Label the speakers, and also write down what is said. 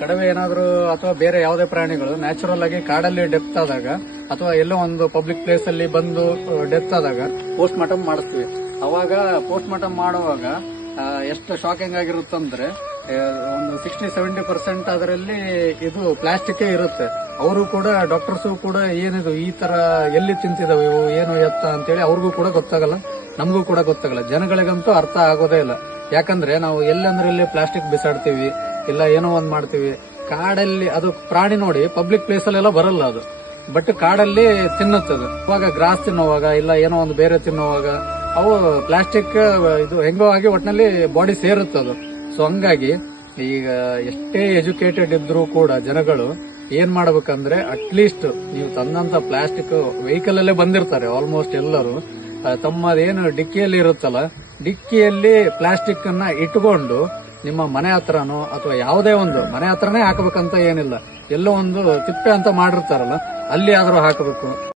Speaker 1: ಕಡವೆ ಏನಾದರೂ ಅಥವಾ ಬೇರೆ ಯಾವುದೇ ಪ್ರಾಣಿಗಳು ನ್ಯಾಚುರಲ್ ಆಗಿ ಕಾಡಲ್ಲಿ ಡೆತ್ ಆದಾಗ ಅಥವಾ ಎಲ್ಲೋ ಒಂದು ಪಬ್ಲಿಕ್ ಪ್ಲೇಸ್ ಅಲ್ಲಿ ಬಂದು ಡೆತ್ ಆದಾಗ ಪೋಸ್ಟ್ ಮಾರ್ಟಮ್ ಮಾಡಿಸ್ತೀವಿ. ಅವಾಗ ಪೋಸ್ಟ್ ಮಾರ್ಟಮ್ ಮಾಡುವಾಗ ಎಷ್ಟು ಶಾಕಿಂಗ್ ಆಗಿರುತ್ತಂದ್ರೆ ಅಂದ್ರೆ ಒಂದು ಸಿಕ್ಸ್ಟಿ ಸೆವೆಂಟಿ ಪರ್ಸೆಂಟ್ ಅದರಲ್ಲಿ ಇದು ಪ್ಲಾಸ್ಟಿಕ್ಕೇ ಇರುತ್ತೆ. ಅವರು ಕೂಡ ಡಾಕ್ಟರ್ಸು ಕೂಡ ಏನಿದು, ಈ ತರ ಎಲ್ಲಿ ತಿಂತಿದಾವೆ ಇವು ಏನು ಎತ್ತ ಅಂತೇಳಿ ಅವ್ರಿಗೂ ಕೂಡ ಗೊತ್ತಾಗಲ್ಲ, ನಮಗೂ ಕೂಡ ಗೊತ್ತಾಗಲ್ಲ. ಜನಗಳಿಗಂತೂ ಅರ್ಥ ಆಗೋದೇ ಇಲ್ಲ. ಯಾಕಂದ್ರೆ ನಾವು ಎಲ್ಲಂದ್ರೆ ಇಲ್ಲಿ ಪ್ಲಾಸ್ಟಿಕ್ ಬಿಸಾಡ್ತೀವಿ, ಇಲ್ಲ ಏನೋ ಒಂದ್ ಮಾಡ್ತೀವಿ, ಕಾಡಲ್ಲಿ ಅದು ಪ್ರಾಣಿ ನೋಡಿ ಪಬ್ಲಿಕ್ ಪ್ಲೇಸ್ ಅಲ್ಲೆಲ್ಲ ಬರಲ್ಲ ಅದು. ಬಟ್ ಕಾಡಲ್ಲಿ ತಿನ್ನುತ್ತದು. ಇವಾಗ ಗ್ರಾಸ್ ತಿನ್ನುವಾಗ, ಇಲ್ಲ ಏನೋ ಒಂದು ಬೇರೆ ತಿನ್ನುವಾಗ, ಅವು ಪ್ಲಾಸ್ಟಿಕ್, ಇದು ಹೆಂಗೋ ಆಗಿ ಒಟ್ಟಿನಲ್ಲಿ ಬಾಡಿ ಸೇರುತ್ತದು. ಸೊ ಹಂಗಾಗಿ ಈಗ ಎಷ್ಟೇ ಎಜುಕೇಟೆಡ್ ಇದ್ರೂ ಕೂಡ ಜನಗಳು ಏನ್ ಮಾಡ್ಬೇಕಂದ್ರೆ ಅಟ್ಲೀಸ್ಟ್ ನೀವು ತಂದಂತ ಪ್ಲಾಸ್ಟಿಕ್ ವೆಹಿಕಲ್ ಅಲ್ಲೇ ಬಂದಿರ್ತಾರೆ ಆಲ್ಮೋಸ್ಟ್ ಎಲ್ಲರೂ. ತಮ್ಮದೇನು ಡಿಕ್ಕಿಯಲ್ಲಿ ಇರುತ್ತಲ್ಲ ಡಿಕ್ಕಿಯಲ್ಲಿ ಪ್ಲಾಸ್ಟಿಕ್ ಅನ್ನ ಇಟ್ಕೊಂಡು ನಿಮ್ಮ ಮನೆ ಹತ್ರನೋ ಅಥವಾ ಯಾವುದೇ ಒಂದು, ಮನೆ ಹತ್ರನೇ ಹಾಕಬೇಕಂತ ಏನಿಲ್ಲ. ಎಲ್ಲೋ ಒಂದು ತಿಪ್ಪೆ ಅಂತ ಮಾಡಿರ್ತಾರಲ್ಲ, ಅಲ್ಲಿ ಆದರೂ ಹಾಕಬೇಕು.